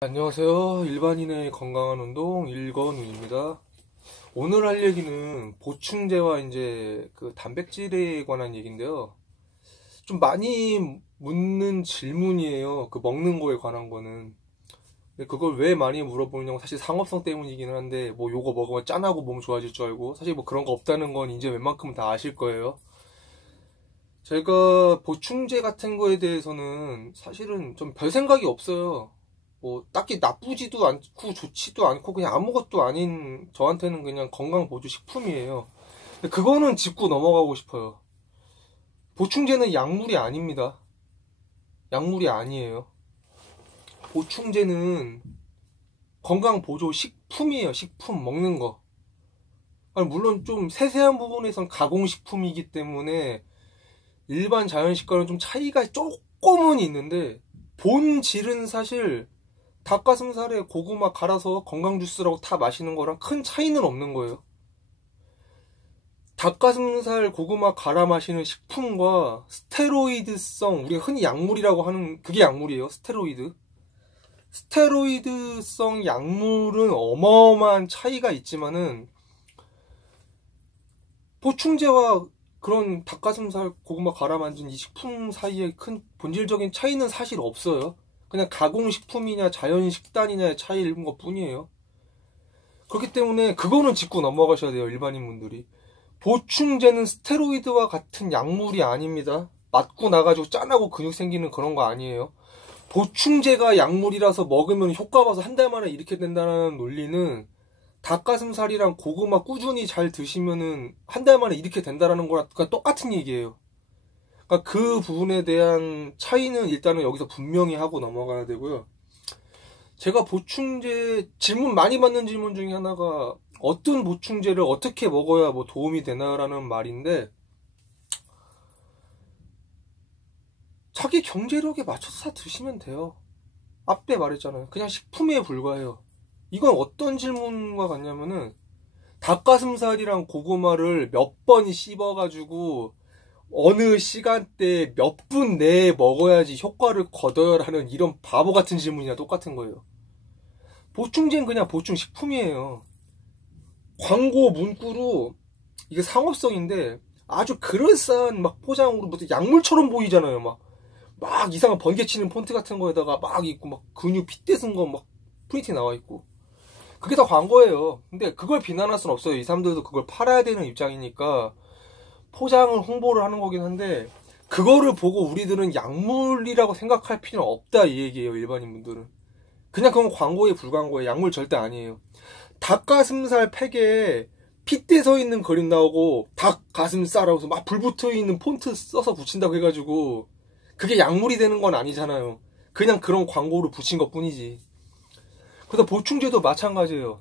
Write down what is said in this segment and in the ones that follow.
안녕하세요. 일반인의 건강한 운동 일건우입니다. 오늘 할 얘기는 보충제와 이제 그 단백질에 관한 얘기인데요. 좀 많이 묻는 질문이에요. 그 먹는 거에 관한 거는. 근데 그걸 왜 많이 물어보냐고 사실 상업성 때문이기는 한데 뭐 요거 먹으면 짠하고 몸 좋아질 줄 알고 사실 뭐 그런 거 없다는 건 이제 웬만큼은 다 아실 거예요. 제가 보충제 같은 거에 대해서는 사실은 좀 별 생각이 없어요. 뭐 딱히 나쁘지도 않고 좋지도 않고 그냥 아무것도 아닌 저한테는 그냥 건강보조 식품이에요. 근데 그거는 짚고 넘어가고 싶어요. 보충제는 약물이 아닙니다. 약물이 아니에요. 보충제는 건강보조 식품이에요. 식품 먹는 거. 아니, 물론 좀 세세한 부분에선 가공식품이기 때문에 일반 자연식과는 좀 차이가 조금은 있는데 본질은 사실 닭가슴살에 고구마 갈아서 건강 주스라고 다 마시는 거랑 큰 차이는 없는 거예요. 닭가슴살 고구마 갈아 마시는 식품과 스테로이드성, 우리가 흔히 약물이라고 하는 그게 약물이에요. 스테로이드성 약물은 어마어마한 차이가 있지만은 보충제와 그런 닭가슴살 고구마 갈아 만든 이 식품 사이에 큰 본질적인 차이는 사실 없어요. 그냥 가공식품이냐 자연식단이냐의 차이인 것 뿐이에요. 그렇기 때문에 그거는 짚고 넘어가셔야 돼요. 일반인 분들이. 보충제는 스테로이드와 같은 약물이 아닙니다. 맞고 나가지고 짠하고 근육 생기는 그런 거 아니에요. 보충제가 약물이라서 먹으면 효과 봐서 한 달 만에 이렇게 된다는 논리는 닭가슴살이랑 고구마 꾸준히 잘 드시면은 한 달 만에 이렇게 된다는 거랑 똑같은 얘기예요. 그러니까 그 부분에 대한 차이는 일단은 여기서 분명히 하고 넘어가야 되고요. 제가 보충제 질문 많이 받는 질문 중에 하나가 어떤 보충제를 어떻게 먹어야 뭐 도움이 되나라는 말인데 자기 경제력에 맞춰서 사 드시면 돼요. 앞에 말했잖아요. 그냥 식품에 불과해요. 이건 어떤 질문과 같냐면은 닭가슴살이랑 고구마를 몇 번 씹어가지고 어느 시간대에 몇 분 내에 먹어야지 효과를 거둬야라는 이런 바보 같은 질문이랑 똑같은 거예요. 보충제는 그냥 보충식품이에요. 광고 문구로 이게 상업성인데 아주 그럴싸한 막 포장으로 무슨 약물처럼 보이잖아요. 막 이상한 번개치는 폰트 같은 거에다가 막 있고 막 근육 핏대 쓴 거 막 프린트 나와 있고 그게 다 광고예요. 근데 그걸 비난할 순 없어요. 이 사람들도 그걸 팔아야 되는 입장이니까 포장을 홍보를 하는 거긴 한데 그거를 보고 우리들은 약물이라고 생각할 필요는 없다 이 얘기예요. 일반인 분들은 그냥 그건 광고에 불과한 거예요. 약물 절대 아니에요. 닭가슴살 팩에 핏대 서 있는 그림 나오고 닭가슴살하고서 막 불 붙어 있는 폰트 써서 붙인다고 해가지고 그게 약물이 되는 건 아니잖아요. 그냥 그런 광고를 붙인 것 뿐이지. 그래서 보충제도 마찬가지예요.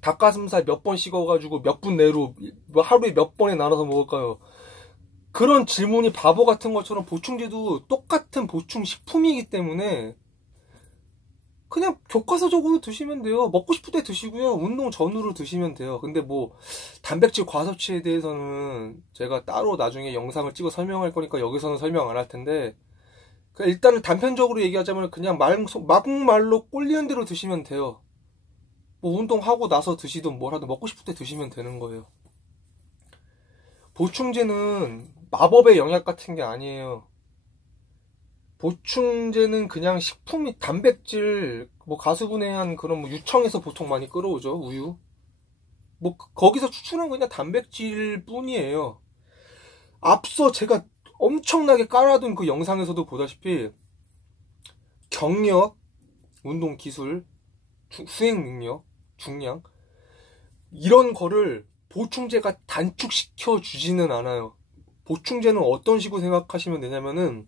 닭가슴살 몇 번 씹어가지고 몇 분 내로 뭐 하루에 몇 번에 나눠서 먹을까요? 그런 질문이 바보 같은 것처럼 보충제도 똑같은 보충식품이기 때문에 그냥 교과서적으로 드시면 돼요. 먹고 싶을 때 드시고요. 운동 전후로 드시면 돼요. 근데 뭐 단백질 과섭취에 대해서는 제가 따로 나중에 영상을 찍어 설명할 거니까 여기서는 설명 안 할 텐데 일단은 단편적으로 얘기하자면 그냥 막말로 꼴리는 대로 드시면 돼요. 뭐 운동하고 나서 드시든 뭘 하든 먹고 싶을 때 드시면 되는 거예요. 보충제는 마법의 영약 같은 게 아니에요. 보충제는 그냥 식품이 단백질 뭐 가수분해한 그런 뭐 유청에서 보통 많이 끌어오죠. 우유 뭐 거기서 추출한 그냥 단백질 뿐이에요. 앞서 제가 엄청나게 깔아둔 그 영상에서도 보다시피 경력, 운동 기술, 수행 능력, 중량 이런 거를 보충제가 단축시켜 주지는 않아요. 보충제는 어떤 식으로 생각하시면 되냐면은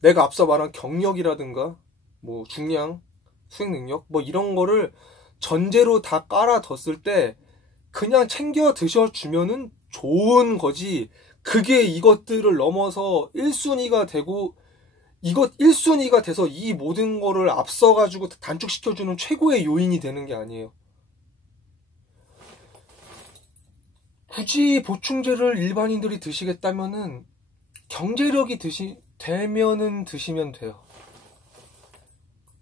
내가 앞서 말한 경력이라든가 뭐 중량, 수행 능력 뭐 이런 거를 전제로 다 깔아뒀을 때 그냥 챙겨 드셔주면은 좋은 거지. 그게 이것들을 넘어서 1순위가 되고 이것 1순위가 돼서 이 모든 거를 앞서가지고 단축시켜주는 최고의 요인이 되는 게 아니에요. 굳이 보충제를 일반인들이 드시겠다면은 경제력이 되면은 드시면 돼요.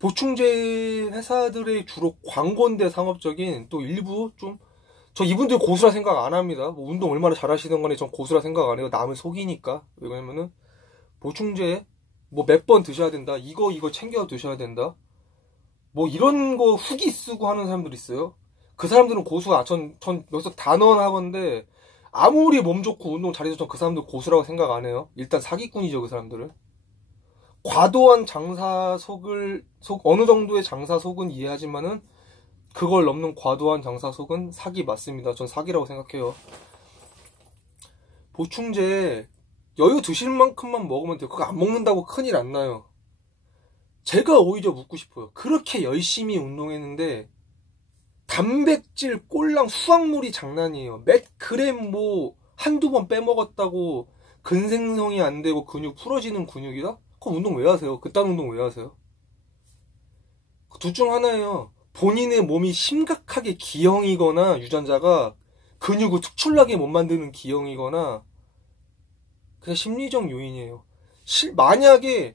보충제 회사들의 주로 광고인데 상업적인 또 일부 좀, 저 이분들 고수라 생각 안 합니다. 뭐 운동 얼마나 잘하시던 간에 전 고수라 생각 안 해요. 남을 속이니까. 왜냐면은 보충제 뭐 몇 번 드셔야 된다. 이거 챙겨 드셔야 된다. 뭐 이런 거 후기 쓰고 하는 사람들 있어요. 그 사람들은 고수가, 전 여기서 단언하건데 아무리 몸 좋고 운동 잘해서 전 그 사람들 고수라고 생각 안 해요. 일단 사기꾼이죠, 그 사람들은. 과도한 어느 정도의 장사속은 이해하지만은 그걸 넘는 과도한 장사속은 사기 맞습니다. 전 사기라고 생각해요. 보충제 여유 드실 만큼만 먹으면 돼요. 그거 안 먹는다고 큰일 안 나요. 제가 오히려 묻고 싶어요. 그렇게 열심히 운동했는데 단백질 꼴랑 수확물이 장난이에요. 몇 그램 뭐 한두 번 빼먹었다고 근생성이 안 되고 근육 풀어지는 근육이다? 그럼 운동 왜 하세요? 그딴 운동 왜 하세요? 둘 중 하나예요. 본인의 몸이 심각하게 기형이거나 유전자가 근육을 특출나게 못 만드는 기형이거나 그냥 심리적 요인이에요. 만약에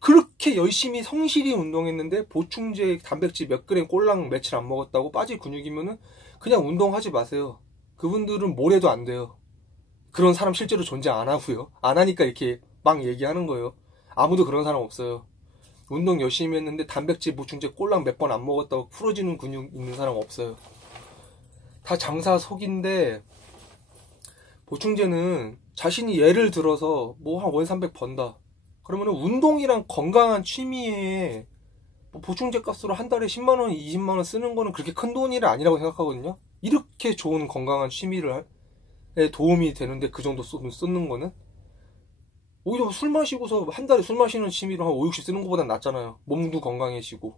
그렇게 열심히 성실히 운동했는데 보충제 단백질 몇 그램 꼴랑 며칠 안 먹었다고 빠질 근육이면은 그냥 운동하지 마세요. 그분들은 뭘 해도 안 돼요. 그런 사람 실제로 존재 안 하고요. 안 하니까 이렇게 막 얘기하는 거예요. 아무도 그런 사람 없어요. 운동 열심히 했는데 단백질 보충제 꼴랑 몇 번 안 먹었다고 풀어지는 근육 있는 사람 없어요. 다 장사 속인데, 보충제는 자신이 예를 들어서 뭐 한 월 300 번다. 그러면은 운동이랑 건강한 취미에 뭐 보충제 값으로 한 달에 10만원, 20만원 쓰는 거는 그렇게 큰 돈이 아니라고 생각하거든요. 이렇게 좋은 건강한 취미에 도움이 되는데 그 정도 쓰는 거는 오히려 술 마시고서 한 달에 술 마시는 취미로 한 5, 60 쓰는 것보단 낫잖아요. 몸도 건강해지고.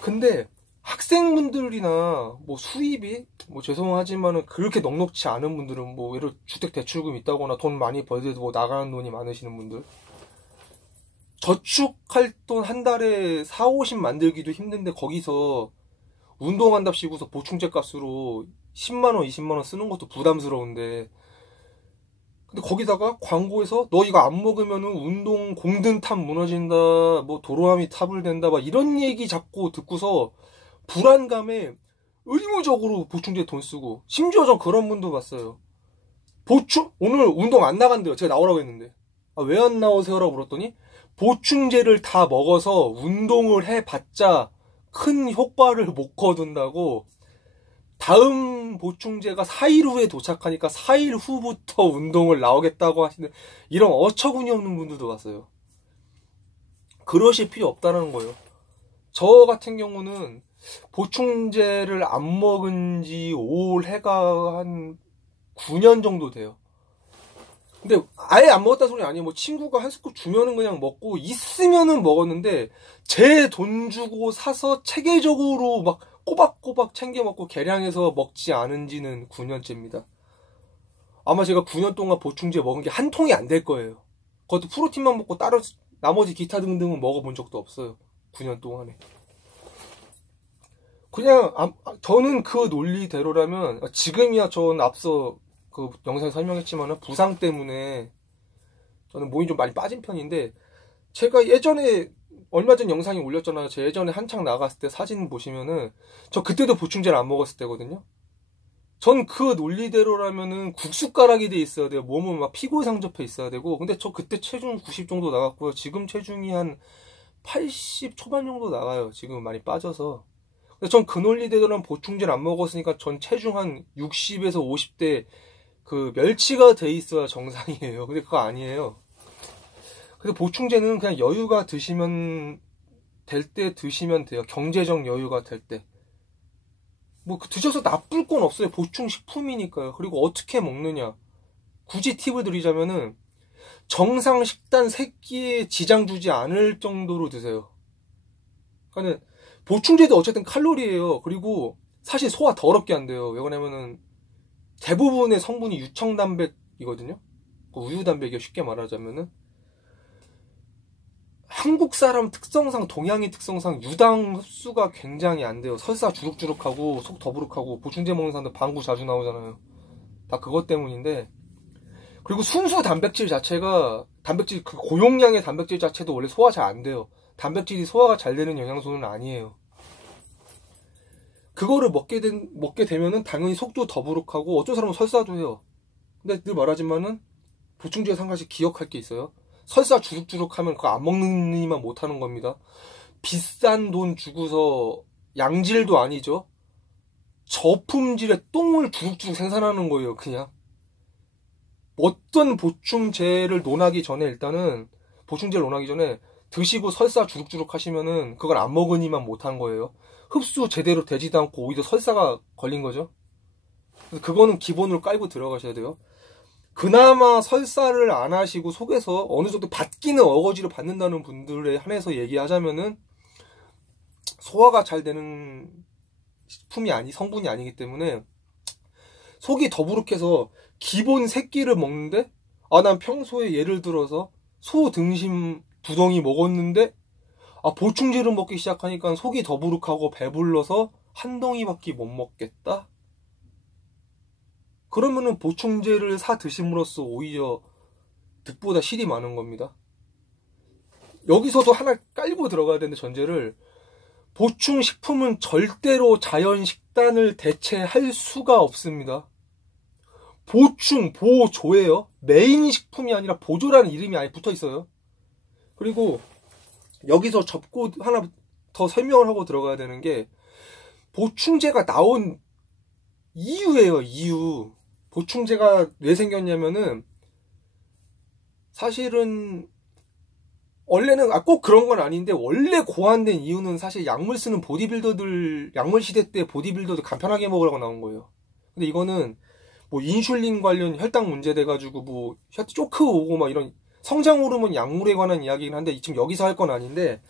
근데 학생분들이나 뭐 수입이 뭐 죄송하지만은 그렇게 넉넉지 않은 분들은 뭐 예를 들어 주택 대출금 있다거나 돈 많이 벌어도 뭐 나가는 돈이 많으시는 분들, 저축할 돈 한 달에 4, 50 만들기도 힘든데 거기서 운동한답시고서 보충제 값으로 10만원, 20만원 쓰는 것도 부담스러운데, 근데 거기다가 광고에서 너 이거 안 먹으면은 운동 공든탑 무너진다, 뭐 도로함이 타불 된다, 막 이런 얘기 자꾸 듣고서 불안감에 의무적으로 보충제 돈 쓰고, 심지어 전 그런 분도 봤어요. 오늘 운동 안 나간대요. 제가 나오라고 했는데. 아, 왜 안 나오세요라고 물었더니 보충제를 다 먹어서 운동을 해봤자 큰 효과를 못 거둔다고, 다음 보충제가 4일 후에 도착하니까 4일 후부터 운동을 나오겠다고 하시는 이런 어처구니 없는 분들도 봤어요. 그러실 필요 없다는 거예요. 저 같은 경우는 보충제를 안 먹은 지 올해가 한 9년 정도 돼요. 근데 아예 안 먹었다 소리 아니에요. 뭐 친구가 한 스쿱 주면은 그냥 먹고, 있으면은 먹었는데 제 돈 주고 사서 체계적으로 막 꼬박꼬박 챙겨 먹고 계량해서 먹지 않은 지는 9년째입니다. 아마 제가 9년 동안 보충제 먹은 게 한 통이 안 될 거예요. 그것도 프로틴만 먹고 따로 나머지 기타 등등은 먹어본 적도 없어요. 9년 동안에. 그냥 저는 그 논리대로라면 지금이야, 전 앞서 그 영상에 설명했지만 부상 때문에 저는 몸이 좀 많이 빠진 편인데, 제가 예전에 얼마 전 영상에 올렸잖아요. 제 예전에 한창 나갔을 때 사진 보시면은 저 그때도 보충제를 안 먹었을 때거든요. 전 그 논리대로라면은 국숟가락이 돼 있어야 돼요. 몸은 막 피고상접해 있어야 되고. 근데 저 그때 체중 90 정도 나갔고요. 지금 체중이 한 80 초반 정도 나가요. 지금 많이 빠져서. 근데 전 그 논리대로라면 보충제를 안 먹었으니까 전 체중 한 60에서 50대 그 멸치가 돼 있어야 정상이에요. 근데 그거 아니에요. 근데 보충제는 그냥 여유가 드시면 될 때 드시면 돼요. 경제적 여유가 될 때. 뭐 드셔서 나쁠 건 없어요. 보충식품이니까요. 그리고 어떻게 먹느냐. 굳이 팁을 드리자면은 정상 식단 3끼에 지장 주지 않을 정도로 드세요. 그러니까 보충제도 어쨌든 칼로리예요. 그리고 사실 소화 더럽게 안 돼요. 왜 그러냐면은 대부분의 성분이 유청단백이거든요. 우유단백이요, 쉽게 말하자면은. 한국 사람 특성상, 동양인 특성상 유당 흡수가 굉장히 안 돼요. 설사 주룩주룩하고 속 더부룩하고 보충제 먹는 사람들 방구 자주 나오잖아요. 다 그것 때문인데. 그리고 순수 단백질 자체가, 그 고용량의 단백질 자체도 원래 소화 잘 안 돼요. 단백질이 소화가 잘 되는 영양소는 아니에요. 그거를 먹게 되면은 당연히 속도 더부룩하고 어떤 사람은 설사도 해요. 근데 늘 말하지만은 보충제에서 한 가지 기억할 게 있어요. 설사 주룩주룩 하면 그거 안 먹는 이만 못하는 겁니다. 비싼 돈 주고서 양질도 아니죠. 저품질의 똥을 주룩주룩 생산하는 거예요. 그냥 어떤 보충제를 논하기 전에 일단은 보충제를 논하기 전에 드시고 설사 주룩주룩 하시면은 그걸 안 먹으니만 못한 거예요. 흡수 제대로 되지도 않고 오히려 설사가 걸린 거죠. 그래서 그거는 기본으로 깔고 들어가셔야 돼요. 그나마 설사를 안 하시고 속에서 어느 정도 받기는 어거지로 받는다는 분들에 한해서 얘기하자면은 소화가 잘 되는 성분이 아니기 때문에 속이 더부룩해서 기본 새끼를 먹는데 난 평소에 예를 들어서 소 등심 두덩이 먹었는데 보충제를 먹기 시작하니까 속이 더부룩하고 배불러서 한 덩이밖에 못 먹겠다? 그러면은 보충제를 사 드심으로써 오히려 득보다 실이 많은 겁니다. 여기서도 하나 깔고 들어가야 되는데 전제를 보충식품은 절대로 자연식단을 대체할 수가 없습니다. 보조예요. 메인 식품이 아니라 보조라는 이름이 아예 붙어 있어요. 그리고 여기서 접고 하나 더 설명을 하고 들어가야 되는 게 보충제가 나온 이유예요. 이유. 보충제가 왜 생겼냐면은 사실은 원래는 꼭 그런 건 아닌데 원래 고안된 이유는 사실 약물 쓰는 약물 시대 때 보디빌더들 간편하게 먹으라고 나온 거예요. 근데 이거는 뭐 인슐린 관련 혈당 문제 돼가지고 뭐 쇼크 오고 막 이런 성장 호르몬 약물에 관한 이야기긴 한데 지금 여기서 할 건 아닌데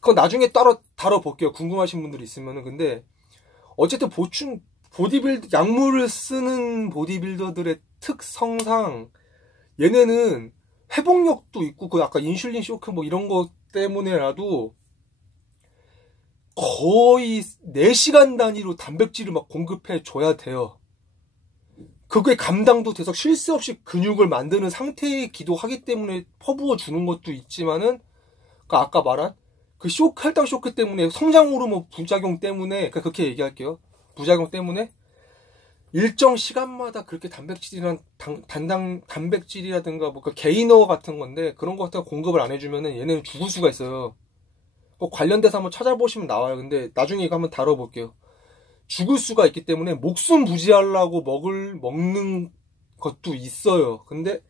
그건 나중에 따로 다뤄볼게요. 궁금하신 분들이 있으면은. 근데 어쨌든 약물을 쓰는 보디빌더들의 특성상 얘네는 회복력도 있고 그 아까 인슐린 쇼크 뭐 이런 것 때문에라도 거의 4시간 단위로 단백질을 막 공급해 줘야 돼요. 그게 감당도 돼서 쉴 새 없이 근육을 만드는 상태이기도 하기 때문에 퍼부어 주는 것도 있지만은 아까 말한 그 혈당 쇼크 때문에 성장 호르몬 부작용 때문에 그렇게 얘기할게요. 부작용 때문에 일정 시간마다 그렇게 단백질이라든가 뭐 게이너 같은 건데 그런 거 같은 거 공급을 안 해주면은 얘네는 죽을 수가 있어요. 관련돼서 한번 찾아보시면 나와요. 근데 나중에 이거 한번 다뤄볼게요. 죽을 수가 있기 때문에 목숨 부지하려고 먹는 것도 있어요. 근데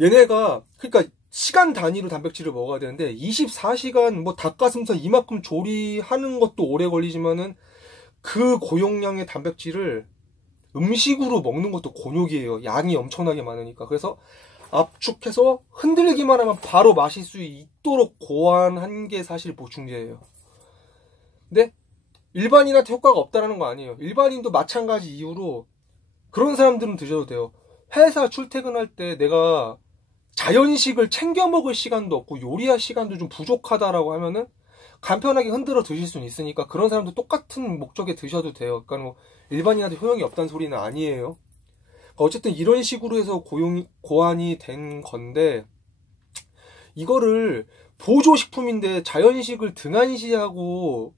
얘네가 그러니까 시간 단위로 단백질을 먹어야 되는데 24시간 뭐 닭가슴살 이만큼 조리하는 것도 오래 걸리지만은 그 고용량의 단백질을 음식으로 먹는 것도 곤욕이에요. 양이 엄청나게 많으니까. 그래서 압축해서 흔들기만 하면 바로 마실 수 있도록 고안한 게 사실 보충제예요. 근데 일반인한테 효과가 없다는 거 아니에요. 일반인도 마찬가지 이유로 그런 사람들은 드셔도 돼요. 회사 출퇴근할 때 내가 자연식을 챙겨 먹을 시간도 없고 요리할 시간도 좀 부족하다라고 하면은 간편하게 흔들어 드실 수는 있으니까 그런 사람도 똑같은 목적에 드셔도 돼요. 그러니까 뭐 일반인한테 효용이 없다는 소리는 아니에요. 어쨌든 이런 식으로 해서 고안이 된 건데 이거를 보조식품인데 자연식을 등한시하고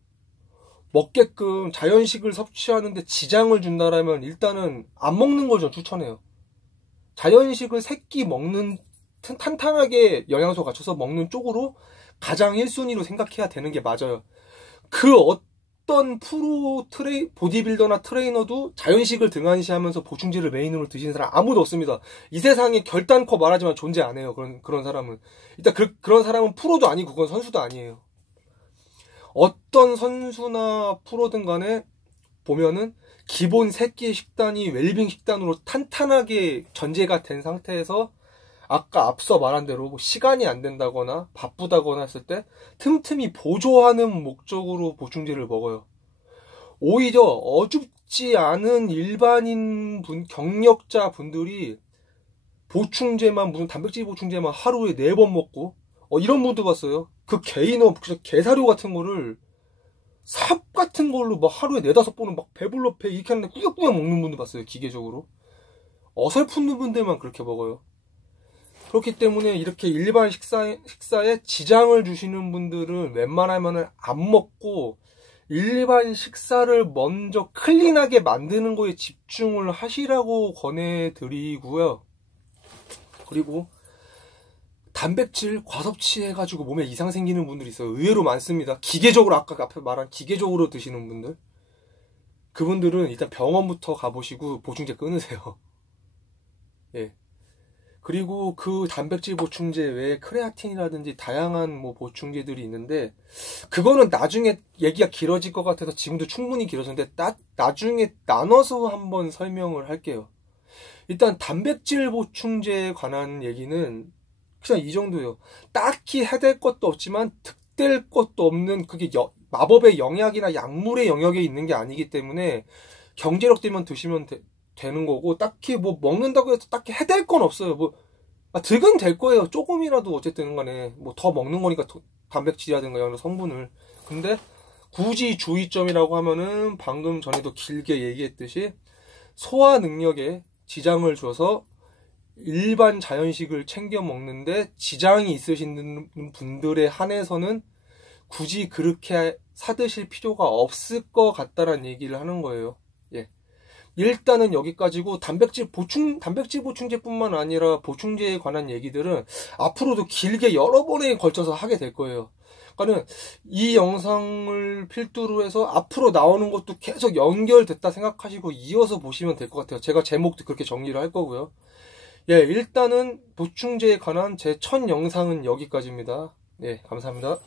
먹게끔 자연식을 섭취하는데 지장을 준다라면 일단은 안 먹는 걸 전 추천해요. 자연식을 새끼 먹는 탄탄하게 영양소 갖춰서 먹는 쪽으로 가장 1순위로 생각해야 되는 게 맞아요. 그 어떤 보디빌더나 트레이너도 자연식을 등한시하면서 보충제를 메인으로 드시는 사람 아무도 없습니다. 이 세상에 결단코 말하지만 존재 안 해요. 그런 사람은. 일단 그런 사람은 프로도 아니고 그건 선수도 아니에요. 어떤 선수나 프로든 간에 보면은 기본 새끼의 식단이 웰빙 식단으로 탄탄하게 전제가 된 상태에서 아까 앞서 말한 대로 뭐 시간이 안 된다거나 바쁘다거나 했을 때 틈틈이 보조하는 목적으로 보충제를 먹어요. 오히려 어줍지 않은 일반인 경력자 분들이 보충제만 무슨 단백질 보충제만 하루에 4번 먹고 이런 분도 봤어요. 그 게이너 게사료 같은 거를 삽 같은 걸로 막 하루에 4-5번은 막 배불러 배 이렇게 하는데 꾸역꾸역 먹는 분도 봤어요. 기계적으로. 어설픈 분들만 그렇게 먹어요. 그렇기 때문에 이렇게 일반 식사에 지장을 주시는 분들은 웬만하면 안 먹고 일반 식사를 먼저 클린하게 만드는 거에 집중을 하시라고 권해드리고요. 그리고 단백질 과섭취 해가지고 몸에 이상 생기는 분들이 있어요. 의외로 많습니다. 기계적으로, 아까 앞에 말한 기계적으로 드시는 분들, 그분들은 일단 병원부터 가보시고 보충제 끊으세요. 예. 그리고 그 단백질 보충제 외에 크레아틴이라든지 다양한 뭐 보충제들이 있는데, 그거는 나중에 얘기가 길어질 것 같아서 지금도 충분히 길어졌는데 나중에 나눠서 한번 설명을 할게요. 일단 단백질 보충제에 관한 얘기는 그냥 이 정도예요. 딱히 해될 것도 없지만 득될 것도 없는, 그게 마법의 영약이나 약물의 영역에 있는 게 아니기 때문에 경제력 되면 드시면 되는 거고, 딱히 뭐 먹는다고 해서 딱히 해될 건 없어요. 뭐 득은 될 거예요. 조금이라도 어쨌든 간에 뭐 더 먹는 거니까, 단백질이라든가 이런 성분을. 근데 굳이 주의점이라고 하면은 방금 전에도 길게 얘기했듯이 소화 능력에 지장을 줘서 일반 자연식을 챙겨 먹는데 지장이 있으신 분들에 한해서는 굳이 그렇게 사드실 필요가 없을 것 같다라는 얘기를 하는 거예요. 예. 일단은 여기까지고, 단백질 보충제뿐만 아니라 보충제에 관한 얘기들은 앞으로도 길게 여러 번에 걸쳐서 하게 될 거예요. 그러니까는 이 영상을 필두로 해서 앞으로 나오는 것도 계속 연결됐다 생각하시고 이어서 보시면 될 것 같아요. 제가 제목도 그렇게 정리를 할 거고요. 예, 일단은 보충제에 관한 제 첫 영상은 여기까지입니다. 예, 감사합니다.